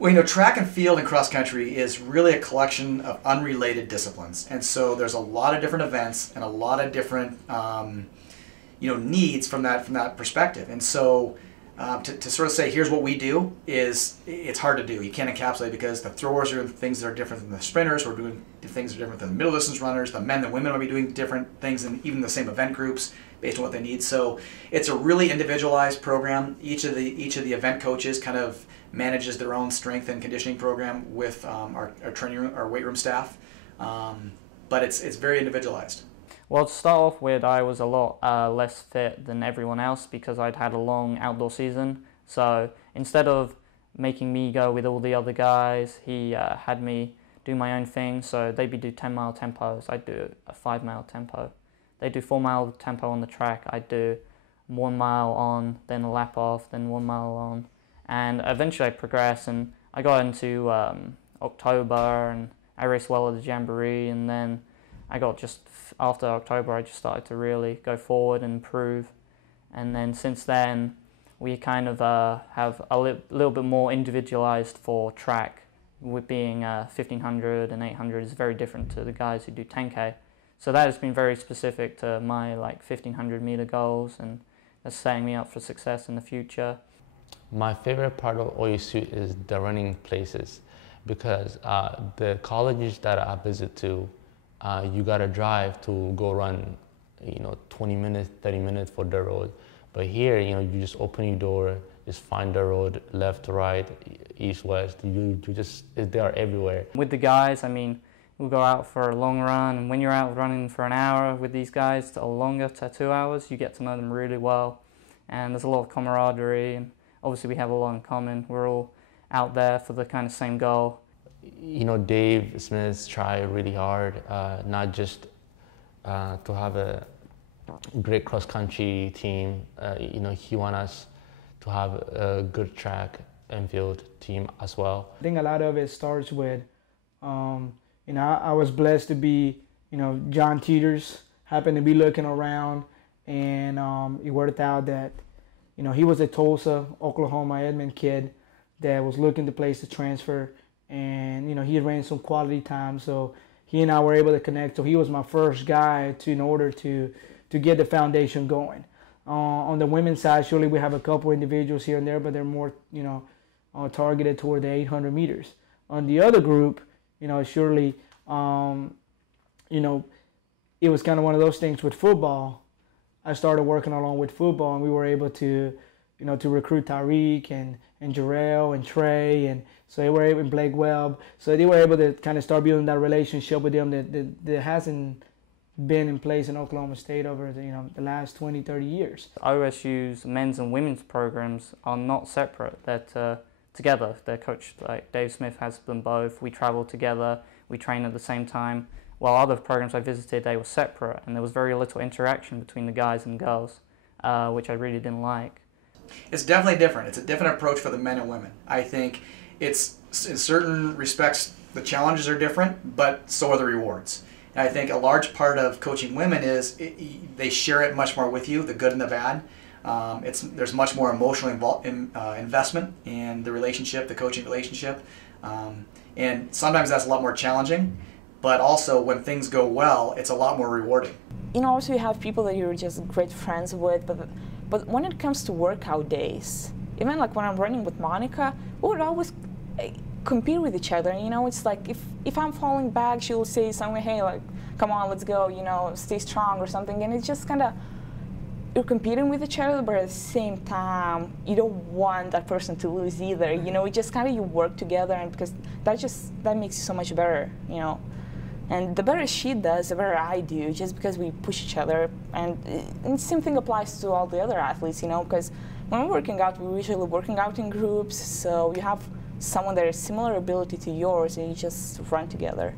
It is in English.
Well, track and field and cross country is really a collection of unrelated disciplines, and so there's a lot of different events and a lot of different needs from that perspective. And so to sort of say here's what we do it's hard to do. You can't encapsulate because the throwers are doing things that are different than the sprinters. We're doing things that are different than the middle distance runners. The men and women will be doing different things in even the same event groups based on what they need. So it's a really individualized program. Each of the event coaches kind of manages their own strength and conditioning program with our training room, our weight room staff, but it's very individualized. Well, to start off with, I was a lot less fit than everyone else because I'd had a long outdoor season. So instead of making me go with all the other guys, he had me do my own thing. So they'd do 10-mile tempos, I'd do a 5-mile tempo. They'd do 4-mile tempo on the track, I'd do 1 mile on, then a lap off, then 1 mile on. And eventually I progressed and I got into October and I raced well at the Jamboree, and then I got after October I just started to really go forward and improve. And then since then we kind of have a little bit more individualized for track, with being 1500 and 800 is very different to the guys who do 10K. So that has been very specific to my 1500 meter goals, and that's setting me up for success in the future. My favorite part of OUSU is the running places, because the colleges that I visit to, you gotta drive to go run, 20 minutes, 30 minutes for the road. But here, you just open your door, just find the road, left, right, east, west. They are everywhere. With the guys, we'll go out for a long run, and when you're out running for an hour with these guys or longer to 2 hours, you get to know them really well, and there's a lot of camaraderie. And obviously we have a lot in common. We're all out there for the kind of same goal. Dave Smith tried really hard, not just to have a great cross-country team. He wants us to have a good track and field team as well. I think a lot of it starts with, I was blessed to be, John Teeters happened to be looking around, and it worked out that he was a Tulsa, Oklahoma, Edmond kid that was looking to place to transfer, and he ran some quality time, so he and I were able to connect. So he was my first guy in order to get the foundation going. On the women's side, surely we have a couple individuals here and there, but they're more targeted toward the 800 meters. On the other group, surely it was kind of one of those things with football. I started working along with football, and we were able to, to recruit Tyreek and Jarrell and Trey, and so they were able, and Blake Webb. So they were able to kind of start building that relationship with them that hasn't been in place in Oklahoma State over the last 20, 30 years. OSU's men's and women's programs are not separate. They're together. They're coached, Dave Smith has them both. We travel together. We train at the same time. While other programs I visited, they were separate, and there was very little interaction between the guys and girls, which I really didn't like. It's definitely different. It's a different approach for the men and women. I think it's, in certain respects, the challenges are different, but so are the rewards. And I think a large part of coaching women is they share it much more with you, the good and the bad. There's much more emotional investment in the relationship, the coaching relationship, and sometimes that's a lot more challenging. But also, when things go well, it's a lot more rewarding. Also you have people that you're just great friends with, but when it comes to workout days, even when I'm running with Monica, we would always compete with each other. It's like if I'm falling back, she'll say something, hey, come on, let's go, stay strong or something. And it's just kind of, you're competing with each other, but at the same time, you don't want that person to lose either. It just kind of, you work together, and because that makes you so much better, And the better she does, the better I do, just because we push each other. And the same thing applies to all the other athletes, because when we're working out, we're usually working out in groups, so you have someone that has similar ability to yours, and you just run together.